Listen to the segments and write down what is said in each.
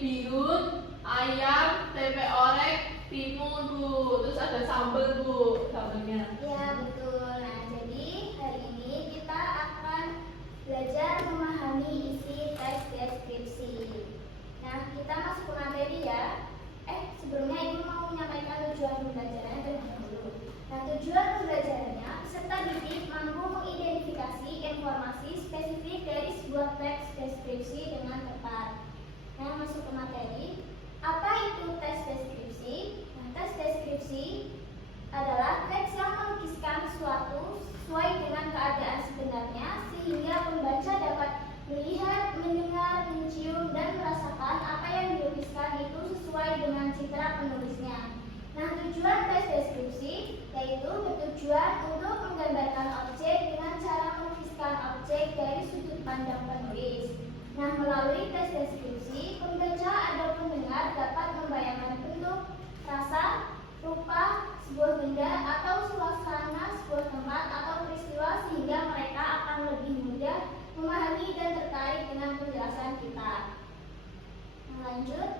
bihun, ayam, tempe orek, timun Bu. Terus ada sambal Bu, sambalnya. Ya betul. Nah jadi hari ini kita akan belajar memahami isi teks deskripsi. Nah kita masuk ke materi ya. Sebelumnya Ibu mau menyampaikan tujuan pembelajarannya terlebih dahulu. Nah tujuan pembelajarannya peserta didik mampu mengidentifikasi informasi spesifik dari sebuah teks deskripsi dengan tepat. Nah masuk ke materi. Apa itu teks deskripsi? Nah teks deskripsi adalah teks yang melukiskan sesuatu sesuai dengan keadaan sebenarnya sehingga pembaca dapat melihat, mendengar, mencium, dan merasakan apa yang dilukiskan itu sesuai dengan citra penulisnya. Nah, tujuan teks deskripsi yaitu bertujuan untuk menggambarkan objek dengan cara melukiskan objek dari sudut pandang penulis. Nah, melalui teks deskripsi, pembaca atau pendengar dapat membayangkan bentuk, rasa, rupa sebuah benda atau suasana sebuah tempat atau peristiwa sehingga mereka akan lebih mudah memahami dan tertarik dengan penjelasan kita. Nah, lanjut,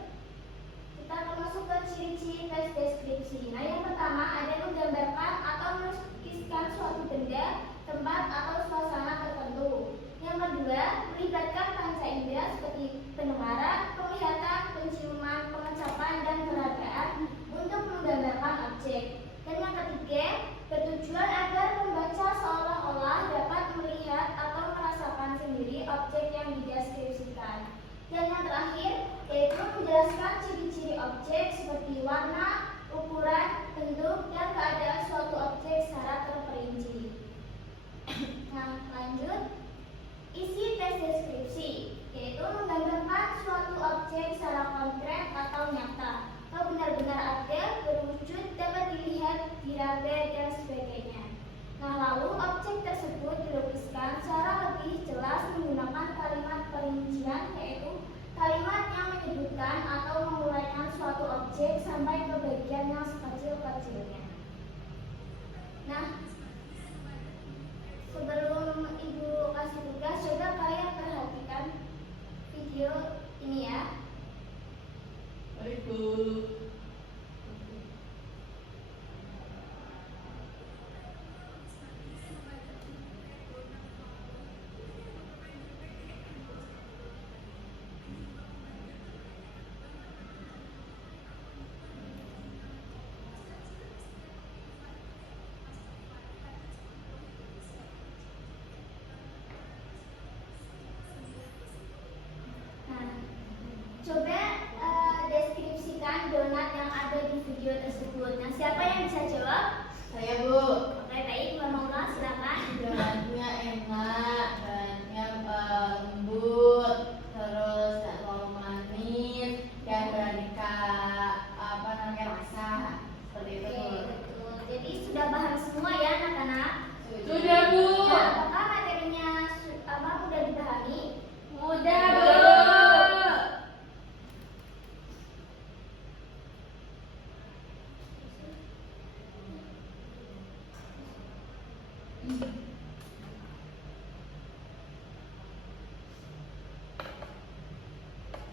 kita akan masuk ke ciri-ciri teks deskripsi. Nah, yang pertama ada menggambarkan atau melukiskan suatu benda, tempat atau suasana tertentu. Yang kedua, melibatkan panca indera seperti pendengaran, penglihatan, penciuman, pengecapan, dan peragaan untuk menggambarkan objek. Dan yang ketiga, bertujuan agar pembaca seolah-olah dapat melihat atau merasakan sendiri objek yang dideskripsikan. Dan yang terakhir, yaitu menjelaskan ciri-ciri objek seperti warna, ukuran, bentuk, dan keadaan suatu objek secara terperinci. Nah, lanjut. Isi teks deskripsi yaitu menggambarkan suatu objek secara konkret atau nyata, atau benar-benar ada, berwujud, dapat dilihat, diraba, dan sebagainya. Nah, lalu objek tersebut dilukiskan secara lebih jelas menggunakan kalimat perincian, yaitu kalimat yang menyebutkan atau menguraikan suatu objek sampai ke bagian yang sekecil-kecilnya. Nah, sebelum Ibu kasih tugas, coba kalian perhatikan video ini ya. Baik Bu. Coba deskripsikan donat yang ada di video tersebut. Nah, siapa yang bisa jawab? Saya Bu. Oke, baik, Mbak Maula, silakan. Donatnya enak, bahannya lembut, terus nggak terlalu manis, dan beraneka rasa seperti itu Bu. Oke, betul. Jadi sudah paham semua ya anak-anak? Sudah Bu. Nah, apakah materinya mudah dipahami? Mudah Bu.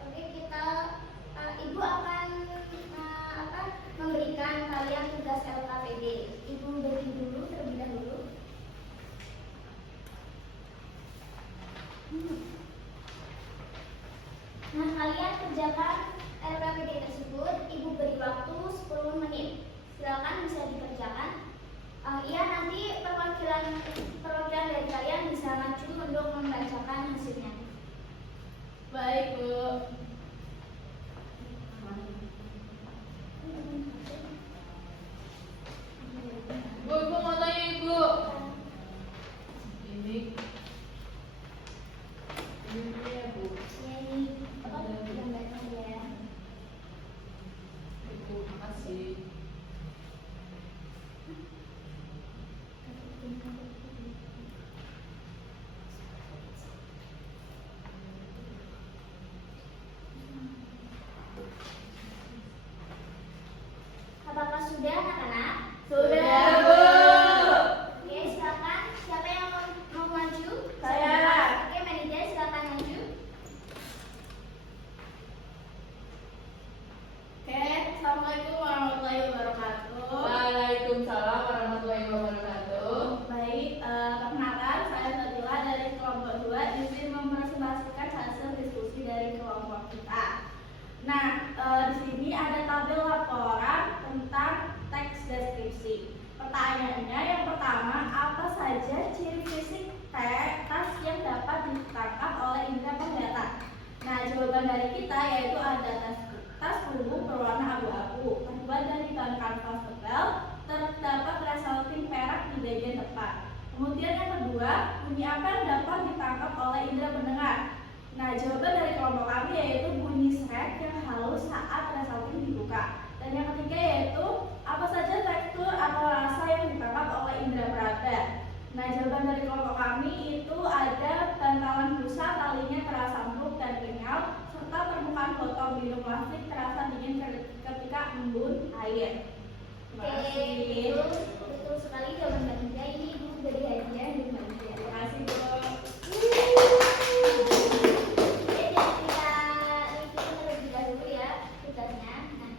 Oke, Ibu akan memberikan kalian tugas LKPD. Ibu beri dulu terlebih dahulu. Nah, kalian kerjakan LKPD tersebut. Ibu beri waktu 10 menit. Silakan bisa dikerjakan. Nanti perwakilan dari kalian bisa maju untuk membacakan hasilnya. Baik Bu. Bu, Ibu mau tanya Ibu. Ini ya Bu. Ya, ini gambarnya ya. Ibu, makasih. Apakah sudah anak-anak? Sudah Bu. Oke, silakan. Siapa yang mau maju? Saya. Oke, manajer silakan maju. kelompok kita. Nah, di sini ada tabel laporan tentang teks deskripsi. Pertanyaannya yang pertama, apa saja ciri fisik tas yang dapat ditangkap oleh indera penglihatan? Nah, jawaban dari kita yaitu ada tas punggung berwarna abu-abu, terbuat dari bahan kanvas tebal, terdapat resleting perak di bagian depan. Kemudian yang kedua, bunyi apa yang dapat ditangkap oleh indera pendengar? Nah, jawaban dari kelompok kami yaitu bunyi srek yang halus saat resleting dibuka. Dan yang ketiga yaitu apa saja tekstur atau rasa yang ditangkap oleh indera peraba? Nah, jawaban dari kelompok kami itu ada bantalan busa, talinya terasa empuk dan kenyal, serta permukaan botol minum plastik terasa dingin ketika embun air. Terima Oke, kasih. betul sekali jawaban Mbak Ida. Ini Ibu dari hadiah dari Mbak Ida. Terima kasih, Bu. Oke, jadi kita ikuti terlebih dahulu ya tugasnya. Nah,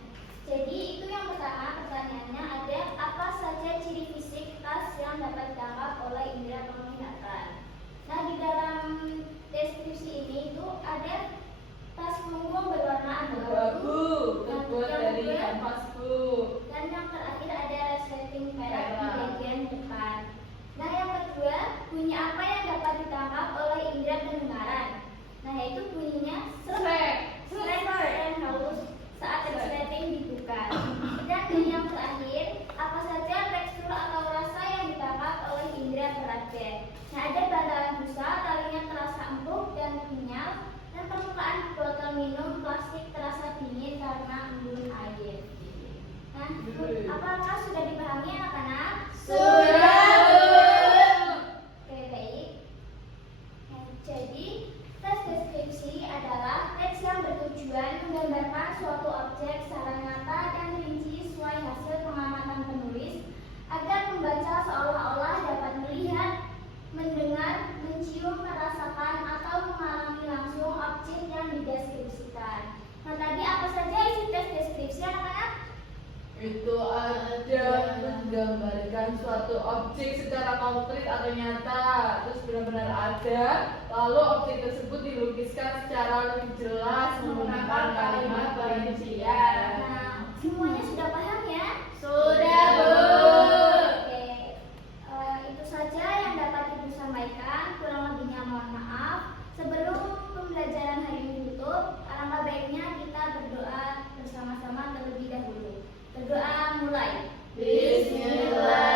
jadi itu yang pertama pertanyaannya ada apa saja ciri fisik tas yang dapat ditangkap oleh indera penglihatan. Nah, di dalam deskripsi ini itu ada tas punggung berwarna abu-abu, terbuat dari kanvas, Bu. dan yang terakhir ada resleting perak di bagian depan. Nah, yang kedua, bunyi apa yang dapat ditangkap oleh indera pendengaran? Nah, yaitu bunyinya Srek. srek dan halus saat resleting dibuka. Dan yang terakhir, apa saja tekstur atau rasa yang ditangkap oleh indera peraba? Nah, ada bantalan busa, talinya terasa empuk dan kenyal, dan permukaan botol minum plastik terasa dingin karena embun air. Nah, apakah sudah dipahami anak-anak? Sudah, Bu. Oke, baik. Nah, jadi, tes deskripsi adalah teks yang bertujuan menggambarkan suatu objek secara nyata dan rinci sesuai hasil pengamatan penulis agar pembaca seolah-olah dapat melihat, mendengar, mencium, merasakan, atau mengalami langsung objek yang dideskripsikan. Nah, tadi apa saja isi tes deskripsi anak-anak? Itu ada menggambarkan suatu objek secara konkret atau nyata, terus benar-benar ada, lalu objek tersebut dilukiskan secara lebih jelas menggunakan kalimat perincian. Nah, semuanya sudah paham ya? Sudah, Bu. Oke, itu saja yang dapat Ibu sampaikan. Kurang lebihnya mohon maaf. Sebelum pembelajaran hari ini tutup, alangkah baiknya kita berdoa bersama-sama terlebih dahulu. Berdoa mulai. Bismillah.